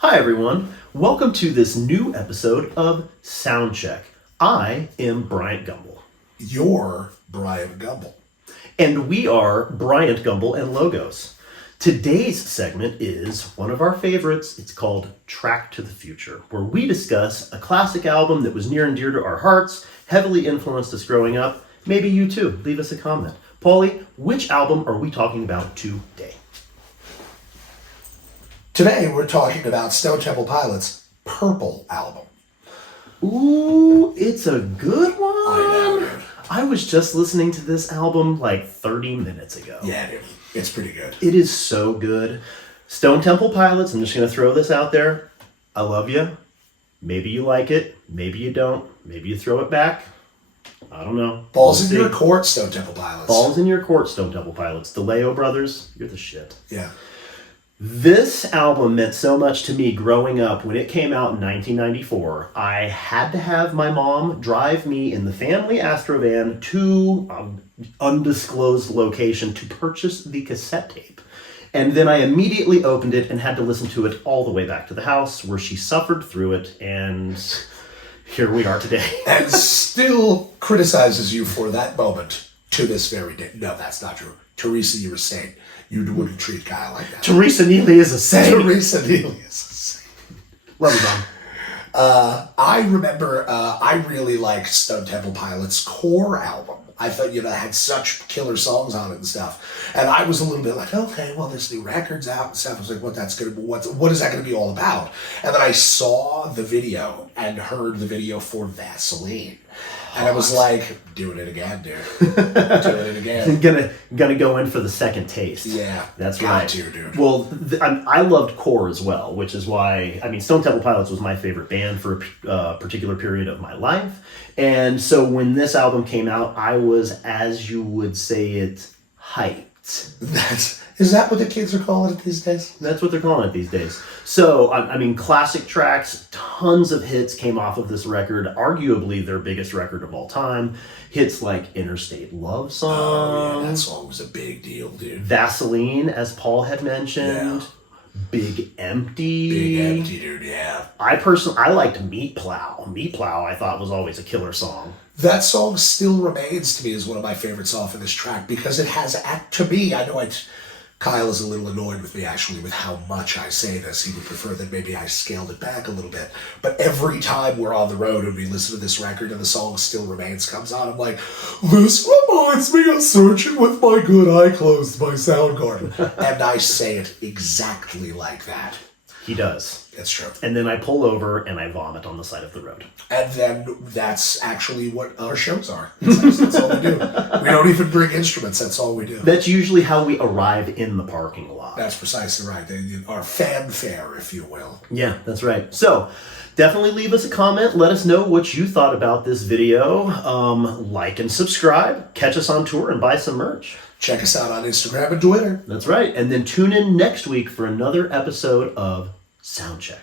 Hi everyone, welcome to this new episode of Soundcheck. I am Bryant Gumbel. You're Brian Gumbel. And we are Bryant Gumbel and Logos. Today's segment is one of our favorites. It's called Track to the Future, where we discuss a classic album that was near and dear to our hearts, heavily influenced us growing up. Maybe you too. Leave us a comment. Paulie, which album are we talking about today? Today we're talking about Stone Temple Pilots' Purple album. Ooh, it's a good one. I know, dude. I was just listening to this album like 30 minutes ago. Yeah, dude. It's pretty good. It is so good. Stone Temple Pilots, I'm just going to throw this out there. I love you. Maybe you like it. Maybe you don't. Maybe you throw it back. I don't know. Balls in your court, Stone Temple Pilots. Balls in your court, Stone Temple Pilots. The Leo brothers, you're the shit. Yeah. This album meant so much to me growing up. When it came out in 1994, I had to have my mom drive me in the family Astrovan to an undisclosed location to purchase the cassette tape. And then I immediately opened it and had to listen to it all the way back to the house, where she suffered through it, and here we are today. And still criticizes you for that moment to this very day. No, that's not true. Teresa, you're a saint. You wouldn't treat Kyle like that. Teresa Neely is a saint. Teresa Neely is a saint. Love you, Mom. I remember I really liked Stone Temple Pilots' Core album. I thought, it had such killer songs on it and stuff. And I was a little bit like, okay, well, this new record's out and stuff. I was like, what is that going to be all about? And then I saw the video and heard the video for Vaseline. And I was like, doing it again, dude. Doing it again. Gonna go in for the second taste. Yeah. That's got right. to, dude. Well, I loved Core as well, which is why, Stone Temple Pilots was my favorite band for a particular period of my life. And so when this album came out, I was, as you would say it, hyped. Is that what the kids are calling it these days? That's what they're calling it these days. So, classic tracks, tons of hits came off of this record, arguably their biggest record of all time. Hits like Interstate Love Song. Oh, yeah, that song was a big deal, dude. Vaseline, as Paul had mentioned. Yeah. Big Empty. Big Empty, dude, yeah. I liked Meat Plow. Meat Plow, I thought, was always a killer song. That song still remains to me as one of my favorites off of this track because it has, to me, I know Kyle is a little annoyed with me, actually, with how much I say this. He would prefer that maybe I scaled it back a little bit. But every time we're on the road and we listen to this record and the song Still Remains comes on, I'm like, this reminds me of Searching with My Good Eye Closed by Soundgarden. And I say it exactly like that. He does. It's true. And then I pull over and I vomit on the side of the road. And then that's actually what our shows are. That's all we do. We don't even bring instruments. That's all we do. That's usually how we arrive in the parking lot. That's precisely right. Our fanfare, if you will. Yeah, that's right. So definitely leave us a comment. Let us know what you thought about this video. Like and subscribe. Catch us on tour and buy some merch. Check us out on Instagram and Twitter. That's right. And then tune in next week for another episode of Soundcheck.